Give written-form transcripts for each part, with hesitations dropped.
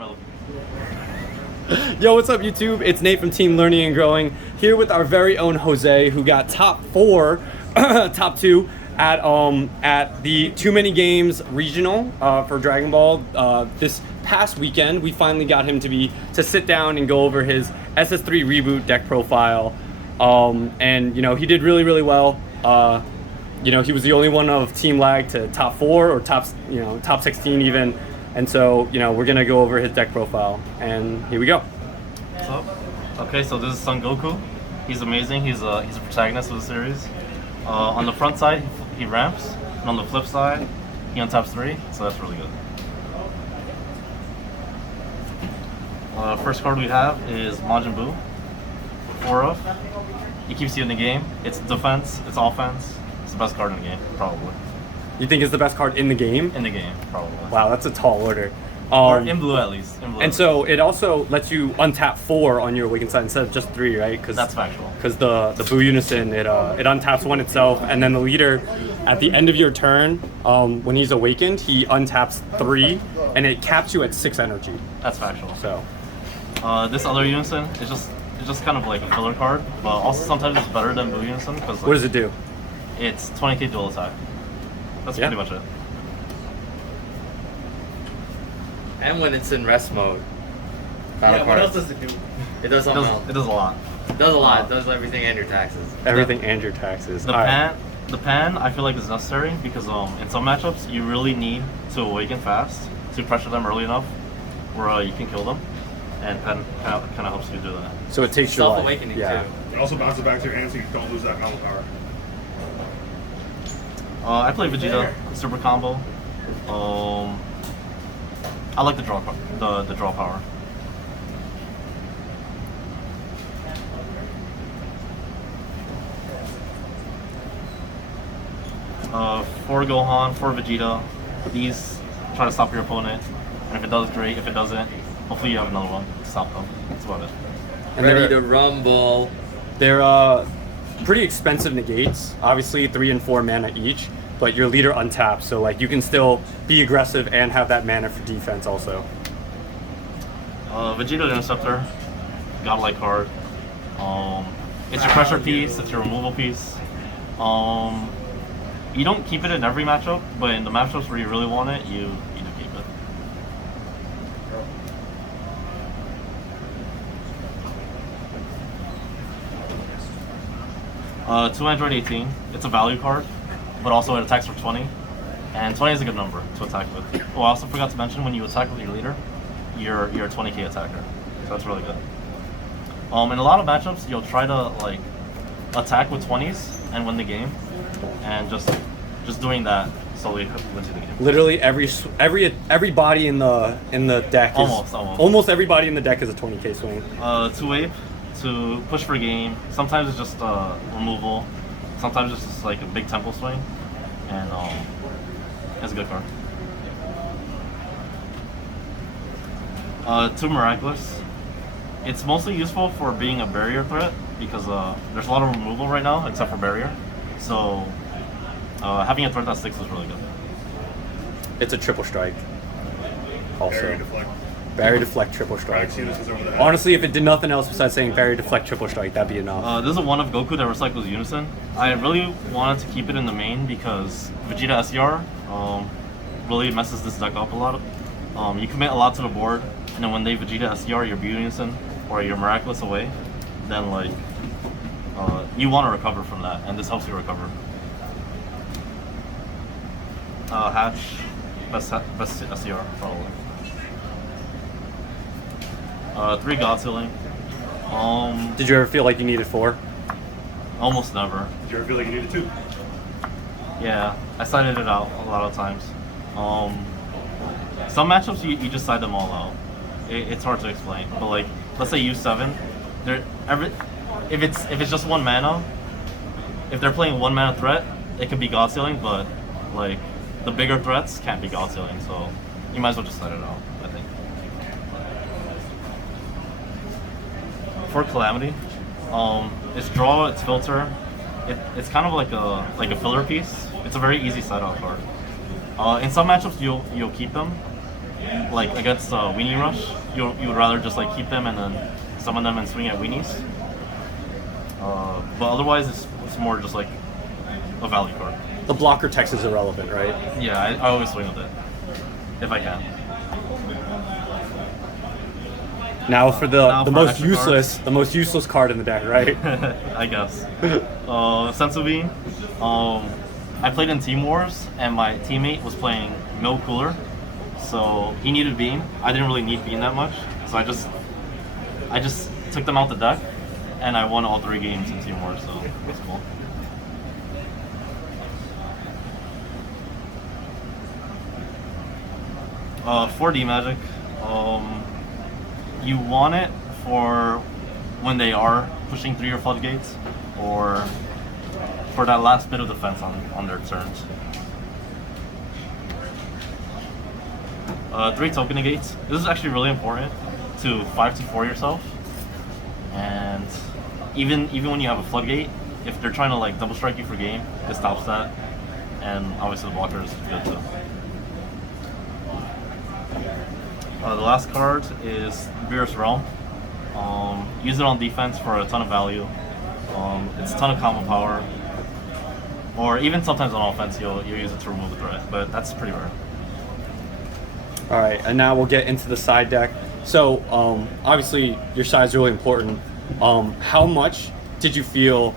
am I looking? Yo, what's up, YouTube? It's Nate from Team Learning and Growing, here with our very own Jose, who got top 4, top 2 at the TooManyGames regional for Dragon Ball. This past weekend, we finally got him to sit down and go over his SS3 Reboot deck profile, and you know, he did really well. You know, he was the only one of Team Lag to top 4 or top 16 even. And so, you know, we're gonna go over his deck profile, and here we go. What's up? Okay, so this is Son Goku. He's amazing. He's a protagonist of the series. On the front side, he ramps, and on the flip side, he untaps 3. So that's really good. First card we have is Majin Buu. 4 of. He keeps you in the game. It's defense. It's offense. It's the best card in the game, probably. You think it's the best card in the game? In the game, probably. Wow, that's a tall order. Or in blue at least. And so it also lets you untap 4 on your awakened side instead of just 3, right? Cause, that's factual. Because the Buu Unison, it untaps 1 itself, and then the leader, at the end of your turn, when he's awakened, he untaps 3, and it caps you at 6 energy. That's factual. So, this other Unison is just kind of like a filler card, but also sometimes it's better than Buu Unison because. What does it do? It's 20k dual attack. That's pretty much it. And when it's in rest mode. What else does it do? It does something else. It does a lot. It does a lot. It does everything and your taxes. Everything and your taxes. The pan I feel like is necessary because in some matchups you really need to awaken fast to pressure them early enough where you can kill them, and pan kind of helps you do that. So it takes your life. Self-awakening too. It also bounces back to your hand so you don't lose that mental power. I play Vegeta super combo. I like the draw power. For Gohan, for Vegeta, these try to stop your opponent, and if it does, great. If it doesn't, hopefully you have another one to stop them. That's about it. And ready to rumble. They're pretty expensive negates. Obviously 3 and 4 mana each, but your leader untaps, so like you can still be aggressive and have that mana for defense also. Vegeta Interceptor, godlike card. It's your pressure piece, it's your removal piece. You don't keep it in every matchup, but in the matchups where you really want it, you do keep it. Two Android 18. It's a value card, but also it attacks for 20, and 20 is a good number to attack with. Oh, I also forgot to mention when you attack with your leader, you're a 20k attacker, so that's really good. In a lot of matchups, you'll try to like attack with 20s and win the game, and just doing that slowly wins you the game. Literally every body in the deck is almost everybody in the deck is a 20k swing. 2-wave to push for game. Sometimes it's just removal. Sometimes it's just like a big tempo swing, and it's a good card. 2 Miraculous. It's mostly useful for being a barrier threat because there's a lot of removal right now except for barrier. So having a threat that sticks is really good. It's a triple strike. Also. Barrier deflect. Barrier deflect, triple strike. Right, Honestly, if it did nothing else besides saying barrier deflect, triple strike, that'd be enough. This is one of Goku that recycles Unison. I really wanted to keep it in the main because Vegeta SER really messes this deck up a lot. You commit a lot to the board, and then when they Vegeta SER your Buu Unison or your Miraculous away, then like you want to recover from that, and this helps you recover. Hatch, best SER probably. 3 God Sealing. Did you ever feel like you needed 4? Almost never. Did you ever feel like you needed 2? Yeah, I sided it out a lot of times. Some matchups you just side them all out. It's hard to explain, but like let's say U7, if it's just 1 mana, if they're playing 1 mana threat, it could be God Sealing, but like the bigger threats can't be God Sealing, so you might as well just side it out, I think. For Calamity, it's draw, it's filter. It's kind of like a filler piece. It's a very easy side out card. In some matchups you'll keep them, like against Weenie Rush, you would rather just like keep them and then summon them and swing at Weenies. But otherwise, it's more just like a value card. The blocker text is irrelevant, right? Yeah, I always swing with it if I can. Now for the Now for most extra useless, the most useless card in the deck, right? I guess. Sensu Bean. I played in Team Wars, and my teammate was playing no cooler, so he needed Bean. I didn't really need Bean that much, so I just took them out the deck, and I won all 3 games in Team Wars, so it's cool. Uh, 4D Magic. You want it for when they are pushing through your floodgates, or for that last bit of defense on their turns. 3 token negates. This is actually really important to 5-4 yourself, and even when you have a floodgate, if they're trying to like double strike you for game, it stops that, and obviously the blocker is good too. The last card is Beerus Realm. Use it on defense for a ton of value. It's a ton of combo power. Or even sometimes on offense, you'll use it to remove a threat, but that's pretty rare. All right, and now we'll get into the side deck. So obviously your side is really important. How much did you feel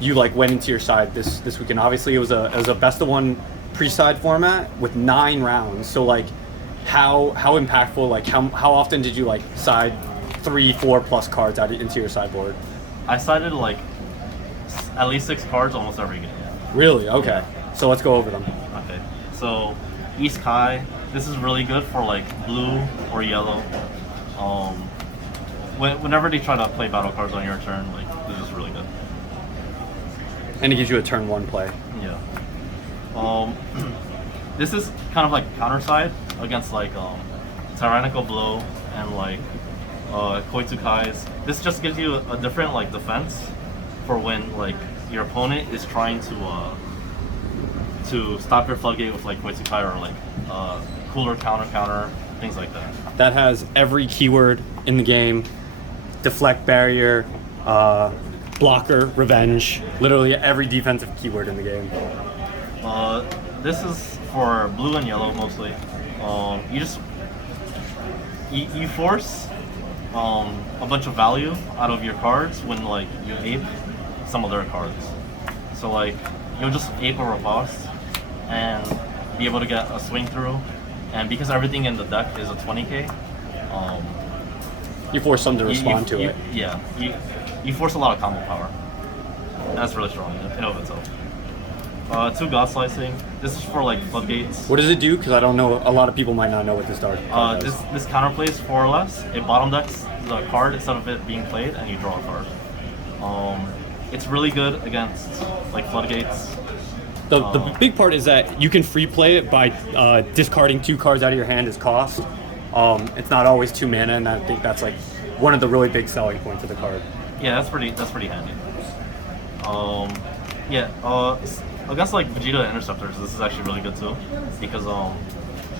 you like went into your side this weekend? Obviously it was a best of 1 pre-side format with 9 rounds. So like how impactful, like how often did you like side 3-4 plus cards out into your sideboard? I sided like at least 6 cards almost every game. Really? Okay. So let's go over them. Okay. So East Kai, this is really good for like blue or yellow. Whenever they try to play battle cards on your turn, like this is really good. And it gives you a turn 1 play. Yeah. This is kind of like counter side against like Tyrannical Blow and like Koitsukai's. This just gives you a different like defense for when like your opponent is trying to stop your floodgate with like Koitsukai or like cooler counter, things like that. That has every keyword in the game: deflect, barrier, blocker, revenge. Literally every defensive keyword in the game. This is for blue and yellow mostly. You force a bunch of value out of your cards when like you ape some of their cards. So like you'll just ape a riposte and be able to get a swing through, and because everything in the deck is a 20k, You force them to respond to it. Yeah, you force a lot of combo power. That's really strong in and of itself. 2 God Slicing. This is for like floodgates. What does it do? Because I don't know. A lot of people might not know what this card does. This counterplays 4 or less. It bottom decks the card instead of it being played, and you draw a card. It's really good against like floodgates. The big part is that you can free play it by discarding 2 cards out of your hand as cost. It's not always 2 mana, and I think that's like one of the really big selling points of the card. Yeah, that's pretty handy. Against like Vegeta Interceptors, this is actually really good too, because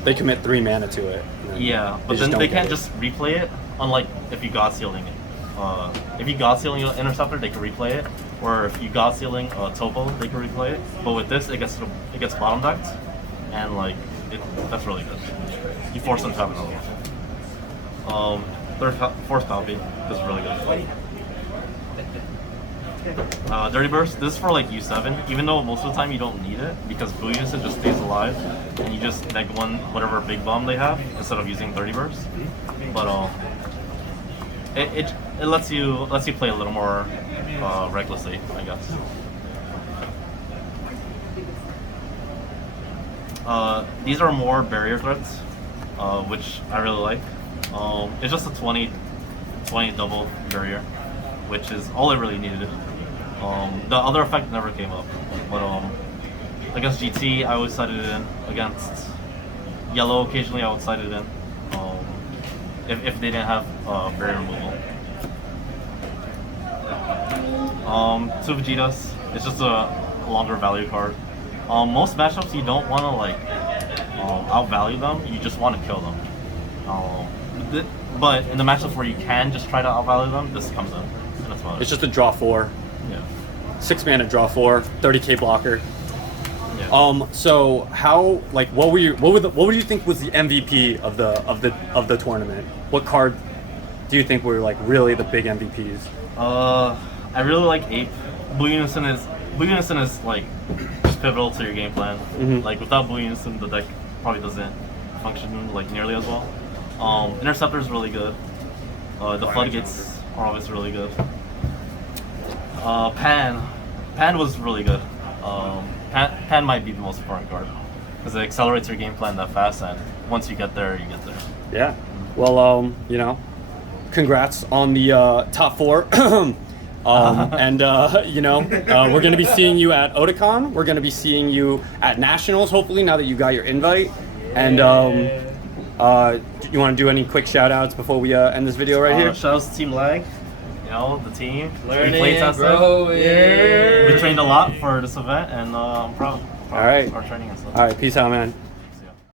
They commit 3 mana to it. yeah, but then they can't just replay it. Unlike if you God Sealing it. If you God Sealing an Interceptor, they can replay it, or if you God Sealing Topo, they can replay it. But with this, it gets bottom decked, and like that's really good. You force them to have another one. Fourth copy. This is really good. Dirty Burst. This is for like U7, even though most of the time you don't need it because Buu usage just stays alive, and you just neg one whatever big bomb they have instead of using Dirty Burst. But it lets you play a little more recklessly, I guess. These are more barrier threats, which I really like. It's just a 20 double barrier, which is all it really needed. The other effect never came up, but against GT I always sided it in. Against yellow occasionally I would side it in, if they didn't have barrier removal. 2 Vegetas. It's just a longer value card. Most matchups you don't want to like outvalue them. You just want to kill them. But in the matchups where you can just try to outvalue them, this comes in, and it's fun. It's just a draw 4. Yeah. 6 mana draw 4, 30k blocker. Yeah. So how, like, what would you think was the MVP of the tournament? What card do you think were like really the big MVPs? I really like Ape. Blue Unison is like just pivotal to your game plan. Mhm. Like without Blue Unison, the deck probably doesn't function like nearly as well. Interceptor is really good. The Floodgates are always really good. Pan was really good. Pan might be the most important card because it accelerates your game plan that fast, and once you get there, you get there. Yeah. Well, you know, congrats on the top 4. And you know, we're gonna be seeing you at Otakon. We're gonna be seeing you at Nationals, hopefully, now that you got your invite. And you want to do any quick shout outs before we end this video right here? Shout outs to Team Lag, you know, the team. Learning, we played tested. growing. We trained a lot for this event, and I'm proud of All right. our training and stuff. All right, peace out, man.